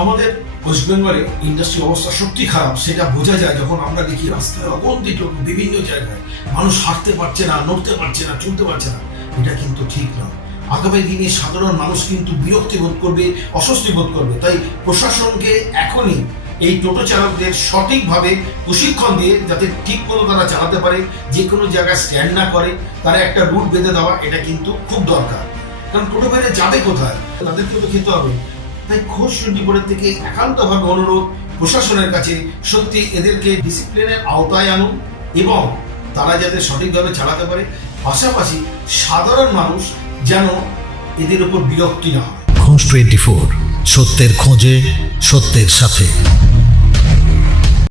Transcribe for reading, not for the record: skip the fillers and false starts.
আমাদের ওয়েস্ট বেঙ্গলে ইন্ডাস্ট্রি অবস্থা সত্যি খারাপ, সেটা বোঝা যায় যখন আমরা দেখি রাস্তায় অগন্তি টোটো বিভিন্ন জায়গায়, মানুষ হাঁটতে পারছে না, নড়তে পারছে না, চলতে পারছে না। এটা কিন্তু ঠিক নয়। আগামী দিনে সাধারণ মানুষ কিন্তু বিরক্তি বোধ করবে, অস্বস্তি বোধ করবে। তাই প্রশাসনকে এখনই এই টোটো চালকদের সঠিকভাবে প্রশিক্ষণ দিয়ে যাতে ঠিক মতো তারা চালাতে পারে, যে কোনো জায়গায় স্ট্যান্ড না করে, তারা একটা রুট বেঁধে দেওয়া, এটা কিন্তু খুব দরকার। কারণ টোটো বাইরে যাবে কোথায়, তাদেরকে তো খেতে হবে। তাই ঘোষ বোর্ডের থেকে একান্তভাবে অনুরোধ প্রশাসনের কাছে, সত্যি এদেরকে ডিসিপ্লিনের আওতায় আনুন এবং তারা যাতে সঠিকভাবে চালাতে পারে, পাশাপাশি সাধারণ মানুষ যেন এদের উপর বিরক্তি না হয়। ঘোষ 24, সত্যের খোঁজে, সত্যের সাথে।